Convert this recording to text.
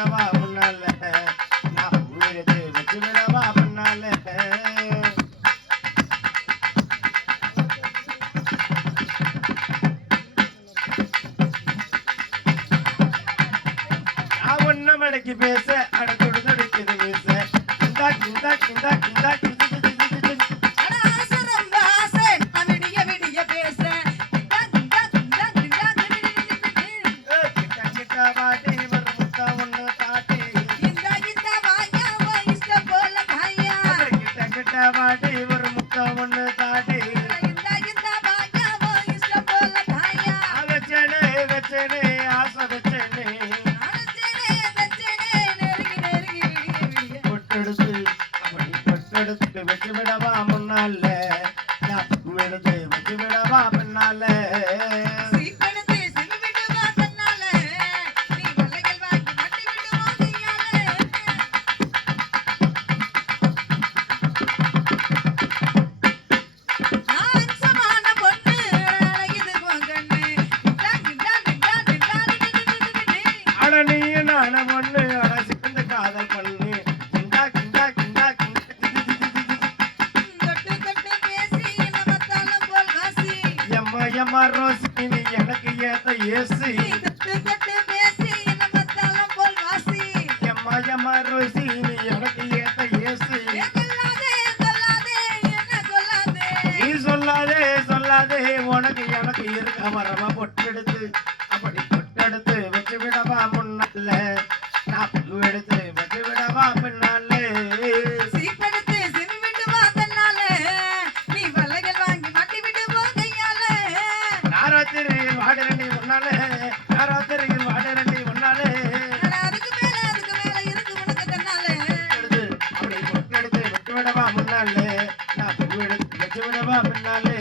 விடவா முன்னால நான் பூ எடுத்து வச்சு விடவா முன்னால நான் ஒன்ன மடக்கி பேச அட தொடு தொடுக்குது வீச கிண்டா கிண்டா கிண்டா கிண்டா வாடி ஒரு முத்தம் ஒண்ணு தாடி வச்சனே வச்சனே ஆசை வச்சனே பொட்டெடுத்து அப்படி பொட்டெடுத்து வச்சு விடவா முன்னால நான் பூ எடுத்து வச்சு விடவா பின்னால ஒண்ணு சேர்ந்து காதல் பண்ணு கிண்டா கிண்டா கிண்டா எம்மா எம்மா ரோசி நீ எனக்கு ஏத்த ஏசி எம்மா எம்மா ரோசி நீ எனக்கு ஏத்த ஏசி நீ சொல்லாதே சொல்லாதே உனக்கு எனக்கு இருக்க மரமா பொட்டெடுத்து அப்படி பொட்டெடுத்து வச்சு விடவா முன்னால நான் பூ எடுத்து வச்சு விடவா பின்னால ராத்திரியில் வாடரண்டி ஒன்னால ராத்திரியில் வாடரண்டி ஒன்னால அப்படி பொட்டெடுத்து வச்சு விடவா முன்னால நான் பூ எடுத்து வச்சு விடவா பின்னாலே